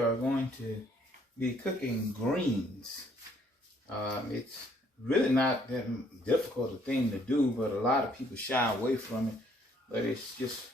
are going to be cooking greens. It's really not that difficult a thing to do, but a lot of people shy away from it. But it's just,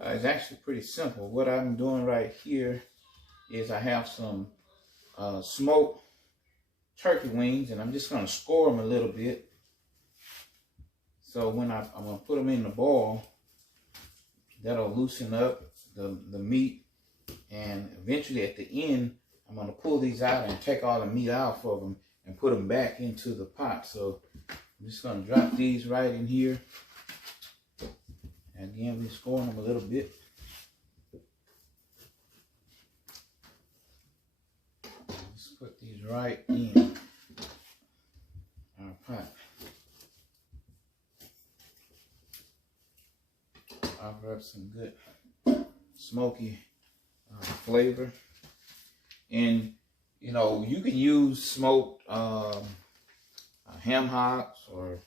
it's actually pretty simple. What I'm doing right here is I have some smoked turkey wings, and I'm just going to score them a little bit. So when I'm going to put them in the bowl, that'll loosen up the meat, and eventually at the end, I'm going to pull these out and take all the meat out of them and put them back into the pot. So I'm just going to drop these right in here. And again, we're scoring them a little bit. Let's put these right in our pot. Offer up some good smoky flavor. And you know, you can use smoked ham hocks, or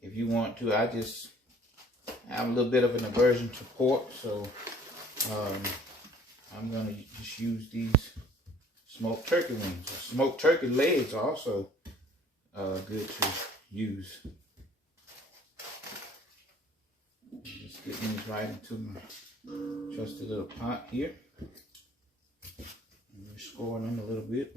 if you want to, I just have a little bit of an aversion to pork, so I'm gonna just use these smoked turkey wings. Smoked turkey legs are also good to use. Just get these right into my trusty little pot here. We're scoring them a little bit.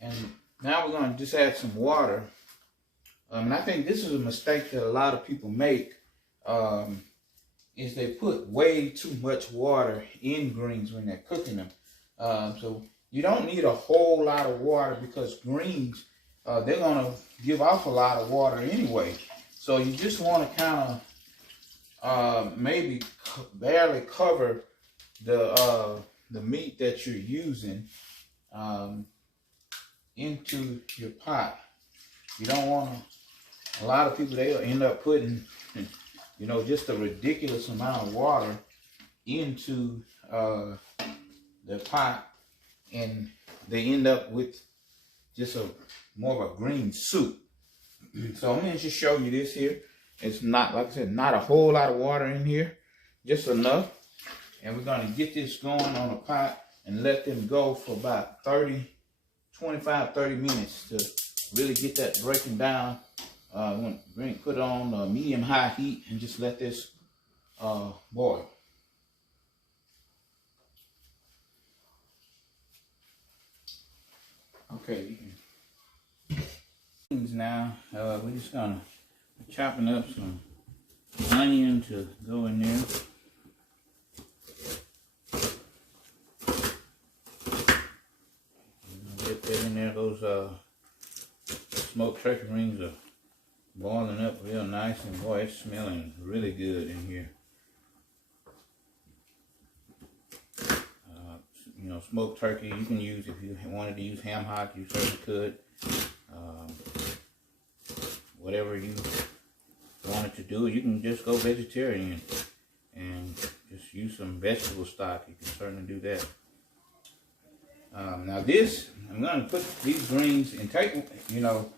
And now we're going to just add some water. And I think this is a mistake that a lot of people make. Is they put way too much water in greens when they're cooking them. So you don't need a whole lot of water, because greens, they're gonna give off a lot of water anyway. So you just wanna kind of maybe barely cover the meat that you're using into your pot. You don't wanna, a lot of people, they'll end up putting you know, just a ridiculous amount of water into the pot, and they end up with just more of a green soup. So I'm going to just show you this here. It's not, like I said, not a whole lot of water in here, just enough. And we're going to get this going on a pot and let them go for about 25, 30 minutes to really get that breaking down. Put it on medium-high heat and just let this boil. Okay. Now we're just gonna chopping up some onion to go in there. Get that in there. Those smoked turkey wings are boiling up real nice, and boy, it's smelling really good in here. You know, smoked turkey, you can use, if you wanted to use ham hock, you certainly could. Whatever you wanted to do, you can just go vegetarian and just use some vegetable stock. You can certainly do that. Now this, I'm going to put these greens and take, you know,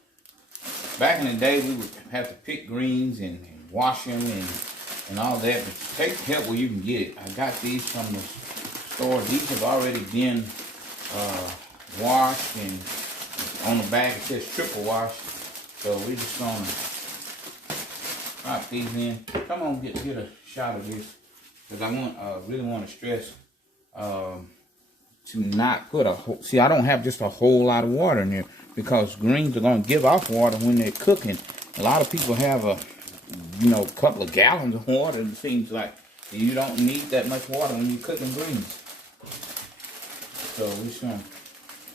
back in the day, we would have to pick greens and wash them and all that. But take help where you can get it. I got these from the store. These have already been washed, and on the bag it says triple wash. So we're just gonna pop these in. Come on, get a shot of this, because I really want to stress to not put a whole. See, I don't have just a whole lot of water in there, because greens are going to give off water when they're cooking. A lot of people have a, you know, couple of gallons of water. It seems like you don't need that much water when you're cooking greens. So we're just going to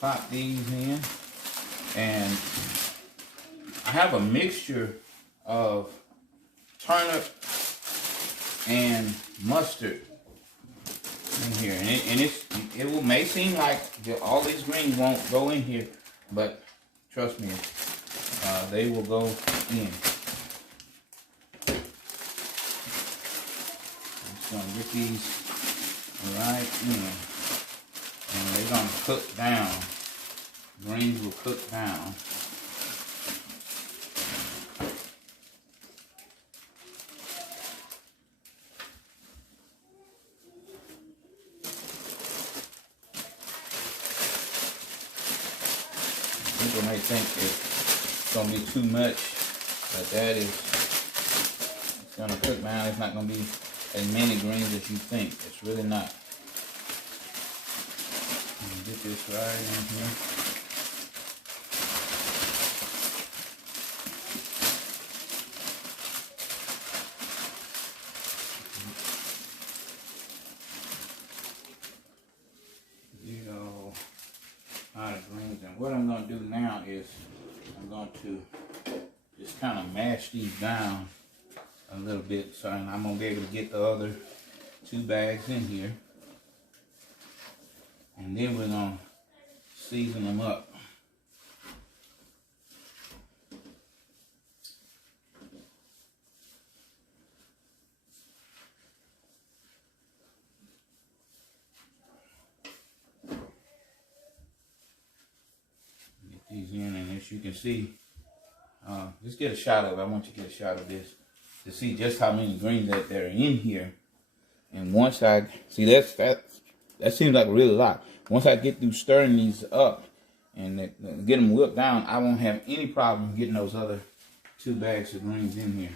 pop these in, and I have a mixture of turnip and mustard in here, and it may seem like all these greens won't go in here, but trust me, they will go in. I'm just gonna get these right in. And they're gonna cook down. Greens will cook down. People may think it's gonna be too much, but that is, it's gonna cook down. It's not gonna be as many greens as you think. It's really not. Get this right in here. These are all pot of greens, and what I'm going to do now is I'm going to just kind of mash these down a little bit, so I'm going to be able to get the other 2 bags in here. And then we're going to season them up. Get these in, and as you can see, just get a shot of it. I want you to get a shot of this to see just how many greens that are in here. And once I see that seems like really a lot. Once I get through stirring these up and get them whipped down, I won't have any problem getting those other 2 bags of greens in here.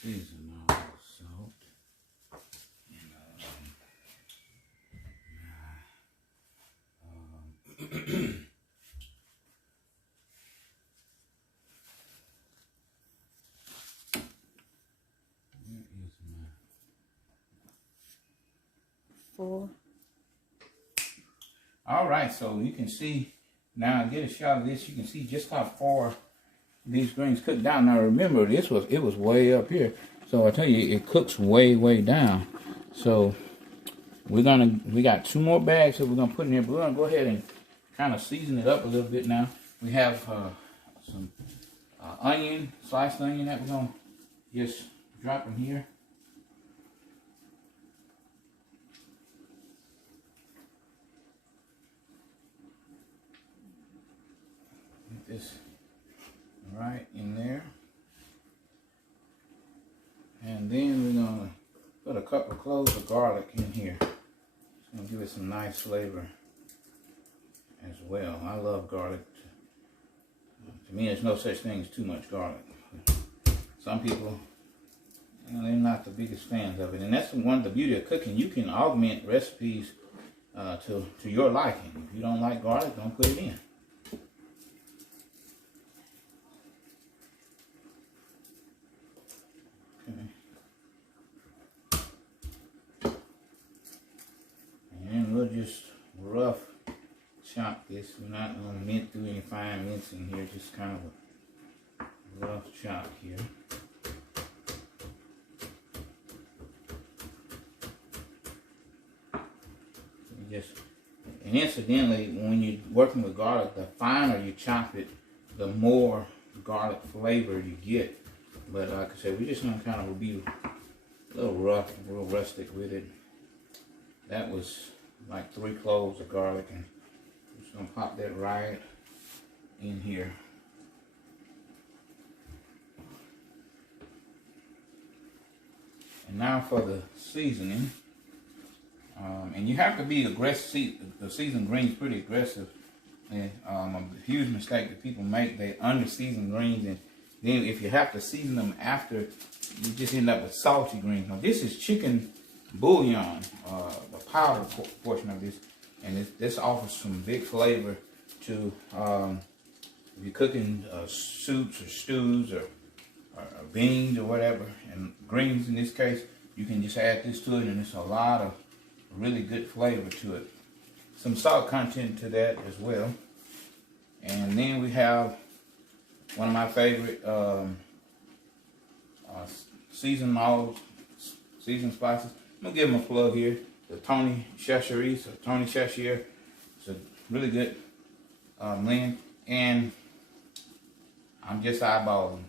Season all salt and Four. all right, so you can see now. Get a shot of this. You can see just how far these greens cook down. Now remember, it was way up here, so I tell you, it cooks way down. So we got 2 more bags that we're gonna put in here. But we're gonna go ahead and kind of season it up a little bit now. We have some onion, sliced onion that we're gonna just drop in here. Get this right in there. And then we're gonna put a couple of cloves of garlic in here. It's gonna give it some nice flavor as well. I love garlic. To me, there's no such thing as too much garlic. Some people, they're not the biggest fans of it. And that's one of the beauty of cooking. You can augment recipes to your liking. If you don't like garlic, don't put it in. And we'll just rough chop this. We're not going to mint through any fine mincing here, just kind of a rough chop here. And incidentally, when you're working with garlic, the finer you chop it, the more garlic flavor you get. But like I said, we're just going to kind of be a little rough, a little rustic with it. That was like 3 cloves of garlic, and I'm just going to pop that right in here. And now for the seasoning. And you have to be aggressive. The seasoned greens pretty aggressive. And a huge mistake that people make, they under-season greens, and then if you have to season them after, you just end up with salty greens. Now this is chicken bouillon, the powder portion of this, and this offers some big flavor to if you're cooking soups or stews or beans or whatever, and greens in this case, you can just add this to it, and it's a lot of really good flavor to it. Some salt content to that as well. And then we have one of my favorite seasoned spices. I'm gonna give them a plug here. The Tony Chachere's, Tony Chacher. It's a really good blend, and I'm just eyeballing.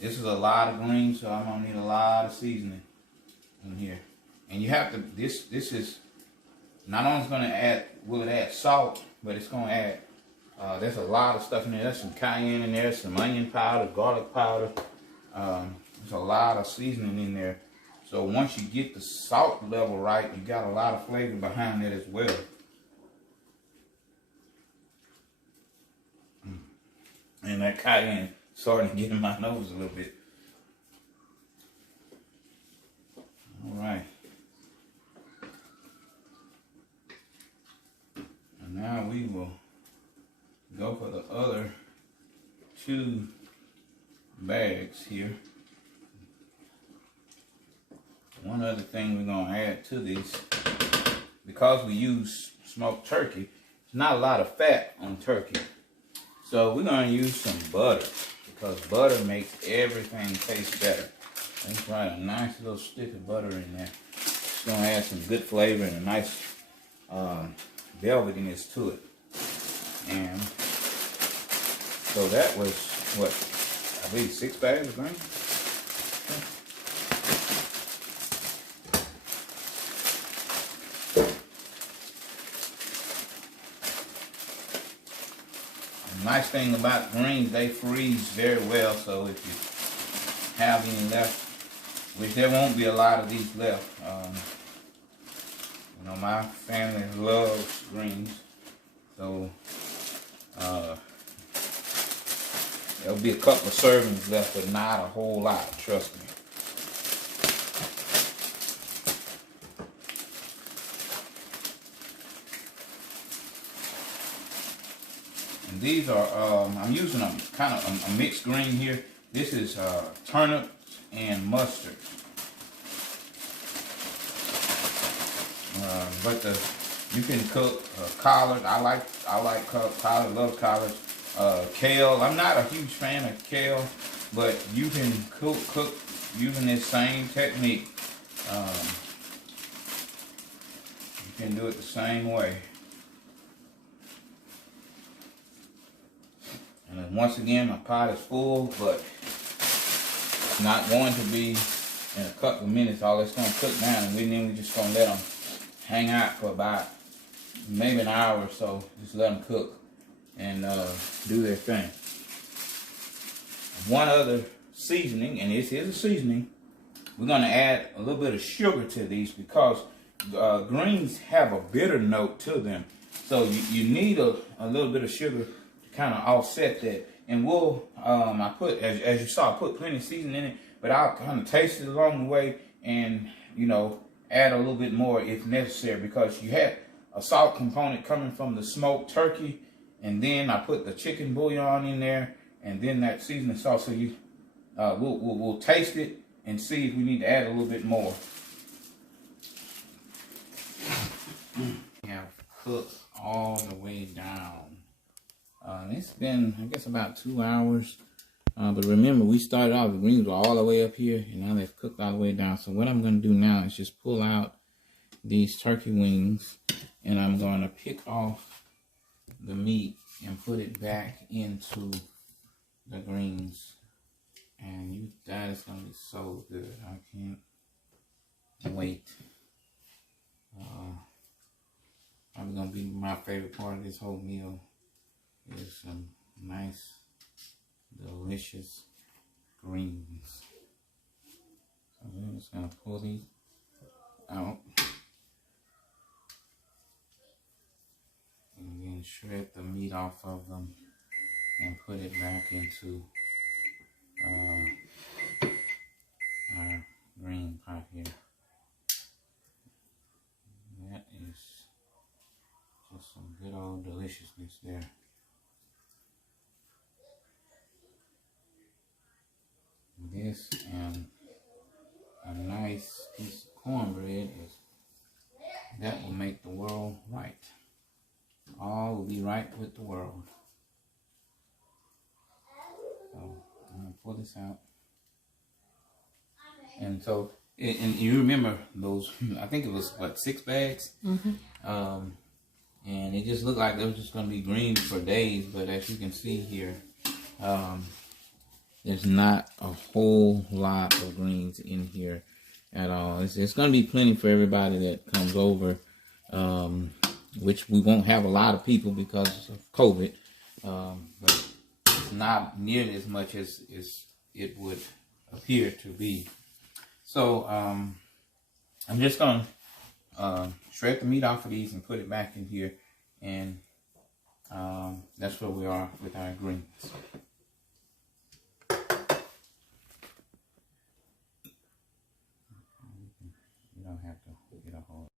This is a lot of greens, so I'm gonna need a lot of seasoning in here. And you have to, this is not only going to add, will it add salt, but it's going to add, there's a lot of stuff in there. There's some cayenne in there, some onion powder, garlic powder. There's a lot of seasoning in there. So once you get the salt level right, you got a lot of flavor behind that as well. And that cayenne starting to get in my nose a little bit. All right. Now we will go for the other 2 bags here. One other thing we're going to add to this, because we use smoked turkey, there's not a lot of fat on turkey. So we're going to use some butter, because butter makes everything taste better. Let's write a nice little stick of butter in there. It's going to add some good flavor and a nice velvetiness to it. And so that was what, I believe 6 bags of greens. The nice thing about greens, they freeze very well, so if you have any left, which there won't be a lot of these left. You know, my family loves greens, so there'll be a couple of servings left, but not a whole lot, trust me. And these are, I'm using a kind of a mixed green here. This is turnips and mustard. But you can cook collard. I like collard. Love collard. Kale. I'm not a huge fan of kale, but you can cook using this same technique. You can do it the same way. And then once again, my pot is full, but it's not going to be in a couple of minutes. All it's going to cook down, and then we're just going to let them hang out for about maybe an hour or so. Just let them cook and do their thing. One other seasoning, and this is a seasoning, we're going to add a little bit of sugar to these, because greens have a bitter note to them. So you need a little bit of sugar to kind of offset that. And we'll, I put, as you saw, I put plenty of seasoning in it, but I'll kind of taste it along the way and, you know, add a little bit more if necessary, because you have a salt component coming from the smoked turkey, and then I put the chicken bouillon in there, and then that seasoning sauce. So you, we'll taste it and see if we need to add a little bit more. We have cooked all the way down. It's been, I guess, about 2 hours. But remember, we started off, the greens were all the way up here, and now they've cooked all the way down. So what I'm going to do now is just pull out these turkey wings, and I'm going to pick off the meat and put it back into the greens. And that is going to be so good. I can't wait. Probably going to be my favorite part of this whole meal is some nice, delicious greens. So we're just going to pull these out. And then shred the meat off of them and put it back into our green pot here. That is just some good old deliciousness there. This and a nice piece of cornbread that will make the world right. All will be right with the world. So I'm gonna pull this out. And so, and you remember those, I think it was what, 6 bags? Mm-hmm. And it just looked like they were just going to be green for days, but as you can see here, there's not a whole lot of greens in here at all. It's going to be plenty for everybody that comes over, which we won't have a lot of people because of COVID, but it's not nearly as much as it would appear to be. So I'm just going to shred the meat off of these and put it back in here, and that's where we are with our greens. You don't have to get a hold.